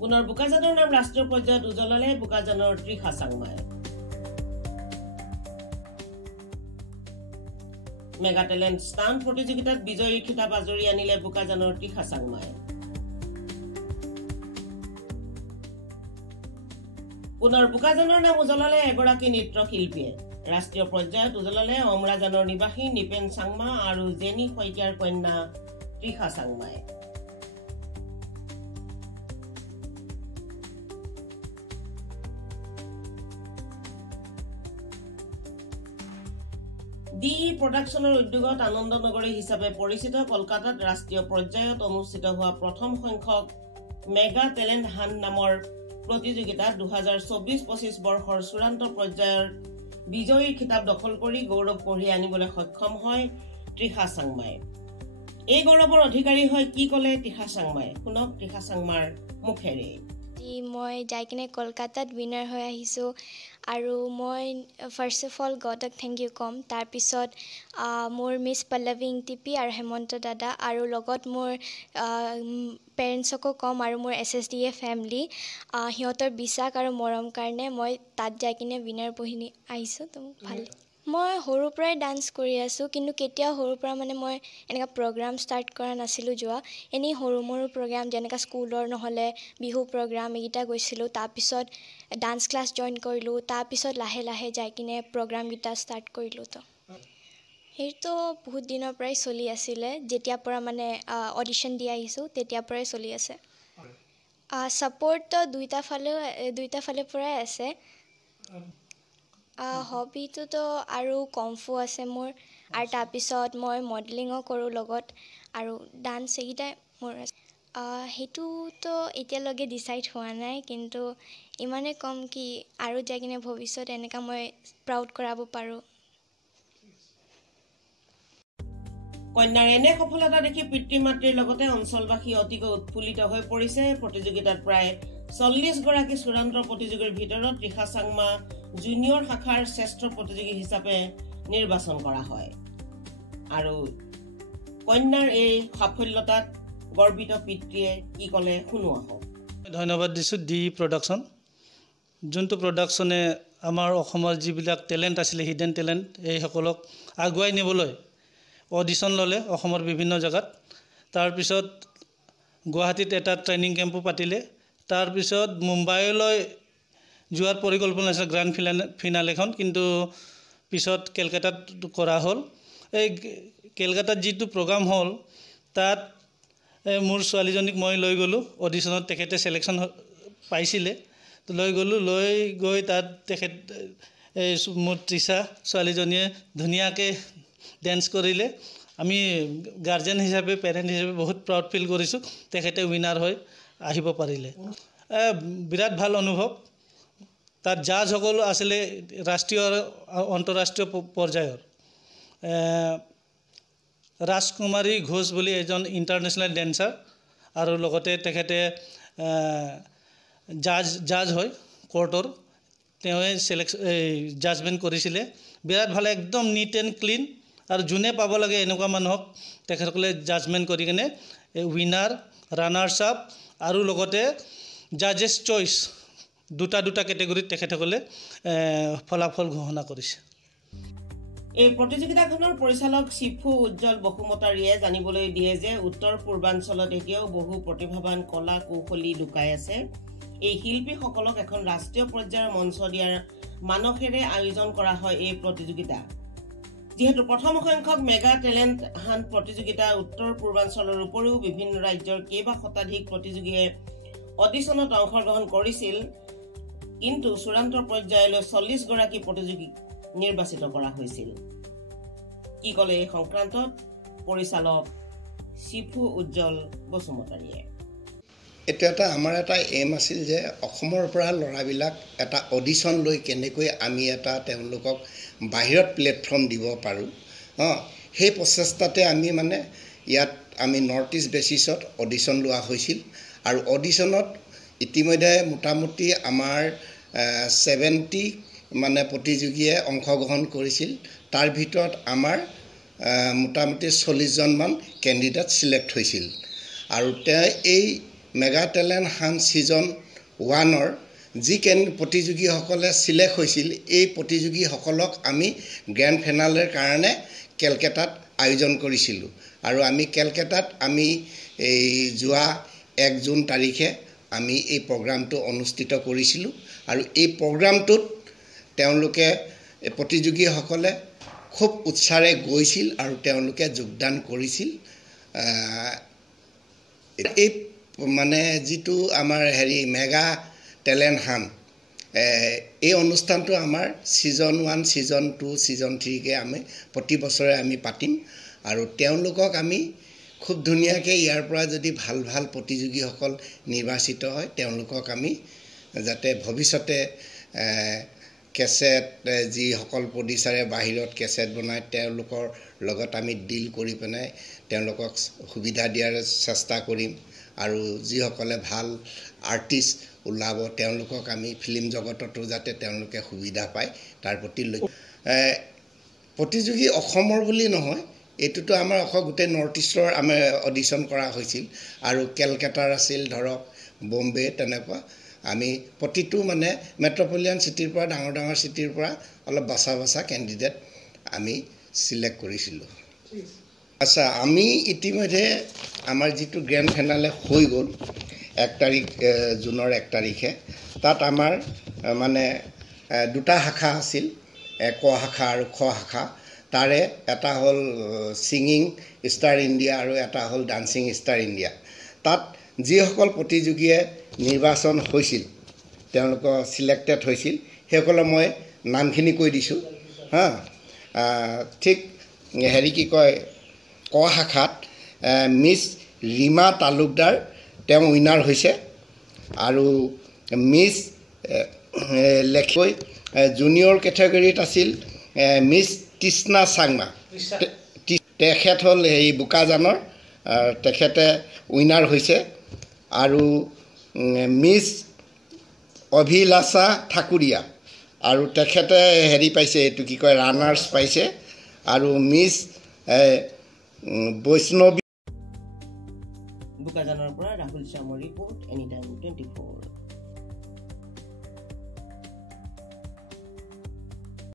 পুনৰ বোকাজানৰ নাম ৰাষ্ট্ৰীয় পৰ্যায়ত উজ্বলালে বোকাজানৰ ত্ৰিশা চাংমাই। মেগা টেলেণ্ট ষ্টাণ্ট প্ৰতিযোগিতাত বিজয়ীৰ খিতাপ আজৰি আনিলে বোকাজানৰ ত্ৰিশা চাংমাই। পুনৰ বোকাজানৰ নাম উজ্বলালে এগৰাকী নৃত্যশিল্পীয়ে। ৰাষ্ট্ৰীয় পৰ্যায়ত উজ্বলালে অমৰাজানৰ নিবাসী নিপেন চাংমা আৰু জেনি শইকীয়াৰ কন্যা ত্ৰিশা চাংমাই। ডি প্ৰডাকশ্যনৰ উদ্যোগত আনন্দ নগৰী হিচাপে পৰিচিত কলকাতাত ৰাষ্ট্ৰীয় পৰ্যায়ত অনুষ্ঠিত হোৱা প্ৰথম সংখ্যক মেগা টেলেণ্ট হাণ্ট নামৰ প্ৰতিযোগিতাত 2024-25 বৰ্ষৰ চূড়ান্ত পৰ্যায়ৰ বিজয়ীৰ খিতাপ দখল কৰি গৌৰৱ কঢ়িয়াই আনিবলৈ সক্ষম হয় ত্ৰিশা চাংমাই। এই গৌৰৱৰ অধিকাৰী হয় কি ক'লে ত্ৰিশা চাংমাই, শুনক ত্ৰিশা চাংমাৰ মুখেৰে। মই যাই কিনে কলকাতাত উইনাৰ হৈ আহিছোঁ আৰু মই ফাৰ্ষ্ট অফ অল গডক থেংক ইউ ক'ম। তাৰপিছত মোৰ মিছ পল্লৱী ইংটিপি আৰু হেমন্ত দাদা আৰু লগত মোৰ পেৰেণ্টছকো ক'ম আৰু মোৰ SSDA ফেমিলি, সিহঁতৰ বিশ্বাস আৰু মৰম কাৰণে মই তাত যাই কিনে উইনাৰ বহি আহিছোঁ। তো ভাল। মই সৰুৰ পৰাই ডান্স কৰি আছোঁ, কিন্তু কেতিয়াও সৰুৰ পৰা মানে মই এনেকুৱা প্ৰগ্ৰাম ষ্টাৰ্ট কৰা নাছিলোঁ যোৱা। এনেই সৰু মৰু প্ৰগ্ৰাম যেনেকৈ স্কুলৰ নহ'লে বিহু প্ৰগ্ৰাম এইকেইটা গৈছিলোঁ। তাৰপিছত ডান্স ক্লাছ জইন কৰিলোঁ, তাৰপিছত লাহে লাহে যাই কিনে প্ৰগ্ৰামকেইটা ষ্টাৰ্ট কৰিলোঁ। তো সেইটো বহুত দিনৰ পৰাই চলি আছিলে, যেতিয়াৰ পৰা মানে অডিশ্যন দি আহিছোঁ তেতিয়াৰ পৰাই চলি আছে। ছাপোৰ্টটো দুইটা ফালৰ পৰাই আছে। হবিটোতো আৰু কমফু আছে মোৰ, আৰু তাৰপিছত মই মডেলিঙো কৰোঁ লগত, আৰু ডান্স এইকেইটাই মোৰ আছে। সেইটোতো এতিয়ালৈকে ডিচাইড হোৱা নাই, কিন্তু ইমানেই কম কি আৰু যাই কিনে ভৱিষ্যত এনেকুৱা মই প্ৰাউড কৰাব পাৰোঁ। কন্যাৰ এনে সফলতা দেখি পিতৃ মাতৃৰ লগতে অঞ্চলবাসী অতিকৈ উৎফুল্লিত হৈ পৰিছে। প্ৰতিযোগিতাত প্ৰায় 40 গৰাকী চূড়ান্ত প্ৰতিযোগীৰ ভিতৰত ত্ৰিশা চাংমা জুনিয়ৰ শাখাৰ শ্ৰেষ্ঠ প্ৰতিযোগী হিচাপে নিৰ্বাচন কৰা হয়। আৰু কন্যাৰ এই সাফল্যতাত গৰ্বিত পিতৃয়ে কি ক'লে শুনো আহক। ধন্যবাদ দিছোঁ ডি প্ৰডাকশ্যন, যোনটো প্ৰডাকশ্যনে আমাৰ অসমৰ যিবিলাক টেলেণ্ট আছিলে, হিডেন টেলেণ্ট, এইসকলক আগুৱাই নিবলৈ অডিশ্যন ল'লে অসমৰ বিভিন্ন জেগাত। তাৰপিছত গুৱাহাটীত এটা ট্ৰেইনিং কেম্পো পাতিলে। তাৰপিছত মুম্বাইলৈ যোৱাৰ পৰিকল্পনা আছিল গ্ৰাণ্ড ফিনালেখন, কিন্তু পিছত কেলকাতাত কৰা হ'ল। এই কেলকাতাত যিটো প্ৰগ্ৰাম হ'ল তাত মোৰ ছোৱালীজনীক মই লৈ গ'লোঁ অডিশ্যনত। তেখেতে চিলেকশ্যন পাইছিলে, লৈ গ'লোঁ। লৈ গৈ তাত মোৰ ত্ৰিশা ছোৱালীজনীয়ে ধুনীয়াকৈ ডেন্স কৰিলে। আমি গাৰ্জেন হিচাপে, পেৰেণ্ট হিচাপে বহুত প্ৰাউড ফিল কৰিছোঁ। তেখেতে উইনাৰ হৈ আহিব পাৰিলে, বিৰাট ভাল অনুভৱ। তাত জাজসকল আছিলে ৰাষ্ট্ৰীয় আৰু আন্তঃৰাষ্ট্ৰীয় পৰ্যায়ৰ। ৰাজকুমাৰী ঘোষ বুলি এজন ইণ্টাৰনেশ্যনেল ডেন্সাৰ, আৰু লগতে তেখেতে জাজ হয় কোৰ্টৰ, তেওঁৱে জাজমেণ্ট কৰিছিলে। বিৰাট ভাল, একদম নিট এণ্ড ক্লিন, আৰু যোনে পাব লাগে এনেকুৱা মানুহক তেখেতসকলে জাজমেণ্ট কৰি কিনে উইনাৰ, ৰানাৰ্ছ আপ আৰু লগতে জাজেছ চইচ দুটা কেটেগৰীত তেখেতসকলে ফলাফল ঘোষণা কৰিছে। এই প্ৰতিযোগিতাখনৰ পৰিচালক চিফু উজ্জ্বল বসুমতাৰীয়ে জানিবলৈ দিয়ে যে উত্তৰ পূৰ্বাঞ্চলত এতিয়াও বহু প্ৰতিভাৱান কলা কৌশলী লুকাই আছে। এই শিল্পীসকলক এখন ৰাষ্ট্ৰীয় পৰ্যায়ৰ মঞ্চ দিয়াৰ মানসেৰে আয়োজন কৰা হয় এই প্ৰতিযোগিতা। যিহেতু প্ৰথম সংখ্যক মেগা টেলেণ্ট হাণ্ট প্ৰতিযোগিতা উত্তৰ পূৰ্বাঞ্চলৰ উপৰিও বিভিন্ন ৰাজ্যৰ কেইবা শতাধিক প্ৰতিযোগীয়ে অডিশ্যনত অংশগ্ৰহণ কৰিছিল, কিন্তু চূড়ান্ত পৰ্যায়লৈ 40 গৰাকী প্ৰতিযোগীক নিৰ্বাচিত কৰা হৈছিল। কি ক'লে এই সংক্ৰান্তত পৰিচালক চিফু উজ্জ্বল বসুমতাৰীয়ে। এইটো আমাৰ এটা এম আছিল যে অসমৰ পৰা ল'ৰাবিলাক এটা অডিশ্যন লৈ কেনেকৈ আমি তেওঁলোকক বাহিৰত প্লেটফৰ্ম দিব পাৰোঁ, সেই প্ৰচেষ্টাতে আমি মানে ইয়াত আমি নৰ্থ ইষ্ট বেচিছত অডিশ্যন লোৱা হৈছিল। আৰু অডিশ্যনত ইতিমধ্যে মোটামুটি আমাৰ 70 মানে প্ৰতিযোগীয়ে অংশগ্ৰহণ কৰিছিল। তাৰ ভিতৰত আমাৰ মোটামুটি 40জনমান কেণ্ডিডেট ছিলেক্ট হৈছিল। আৰু তেওঁ এই মেগা টেলেণ্ট হাণ্ট ছিজন 1-ৰ যি প্ৰতিযোগীসকলে চিলেক্ট হৈছিল এই প্ৰতিযোগীসকলক আমি গ্ৰেণ্ড ফিনালেৰ কাৰণে কেলকাতাত আয়োজন কৰিছিলোঁ আৰু আমি কেলকাতাত আমি এই যোৱা 1 জুন তাৰিখে আমি এই প্ৰগ্ৰামটো অনুষ্ঠিত কৰিছিলোঁ আৰু এই প্ৰগ্ৰামটোত তেওঁলোকে প্ৰতিযোগীসকলে খুব উৎসাহেৰে গৈছিল আৰু তেওঁলোকে যোগদান কৰিছিল এই মানে যিটো আমাৰ মেগা টেলেণ্ট হাণ্ট এই অনুষ্ঠানটো আমাৰ ছিজন 1 ছিজন 2 ছিজন 3কে আমি প্ৰতি বছৰে আমি পাতিম আৰু তেওঁলোকক আমি খুব ধুনীয়াকৈ ইয়াৰ পৰা যদি ভাল ভাল প্ৰতিযোগীসকল নিৰ্বাচিত হয় তেওঁলোকক আমি যাতে ভৱিষ্যতে কেছেট যিসকল প্ৰডিউচাৰে বাহিৰত কেছেট বনায় তেওঁলোকৰ লগত আমি ডিল কৰি পেলাই তেওঁলোকক সুবিধা দিয়াৰ চেষ্টা কৰিম আৰু যিসকলে ভাল আৰ্টিষ্ট ওলাব তেওঁলোকক আমি ফিল্ম জগততো যাতে তেওঁলোকে সুবিধা পায় তাৰ প্ৰতি প্ৰতিযোগী অসমৰ বুলি নহয় এইটোতো আমাৰ গোটেই নৰ্থ ইষ্টৰ আমাৰ অডিশ্যন কৰা হৈছিল আৰু কেলকাতাৰ আছিল ধৰক বম্বে তেনেকুৱা আমি প্ৰতিটো মানে মেট্ৰপলিয়ান চিটিৰ পৰা ডাঙৰ চিটিৰ পৰা অলপ বাছা কেণ্ডিডেট আমি চিলেক্ট কৰিছিলোঁ আচ্ছা আমি ইতিমধ্যে আমাৰ যিটো গ্ৰেণ্ড ফিনালে হৈ গ'ল 1 তাৰিখ জুনৰ 1 তাৰিখে তাত আমাৰ মানে দুটা শাখা আছিল ক শাখা আৰু খ শাখা তাৰে এটা হ'ল ছিংগিং ষ্টাৰ ইণ্ডিয়া আৰু এটা হ'ল ডান্সিং ষ্টাৰ ইণ্ডিয়া তাত যিসকল প্ৰতিযোগীয়ে নিৰ্বাচন হৈছিল তেওঁলোকৰ চিলেক্টেড হৈছিল সেইসকলৰ মই নামখিনি কৈ দিছোঁ হা ঠিক কি কয় ক শাখাত মিছ ৰীমা তালুকদাৰ তেওঁ উইনাৰ হৈছে আৰু মিছ লেখৈ জুনিয়ৰ কেটেগৰীত আছিল মিছ তৃষ্ণা চাংমা তেখেত হ'ল এই বোকাজানৰ তেখেতে উইনাৰ হৈছে আৰু মিছ অভিলাষা ঠাকুৰীয়া আৰু তেখেতে পাইছে এইটো কি কয় ৰানাৰ্ছ পাইছে আৰু মিছ বৈষ্ণৱী বোকাজানৰ পৰা ৰাহুল চামৰ ৰিপৰ্ট এনি টাইম 24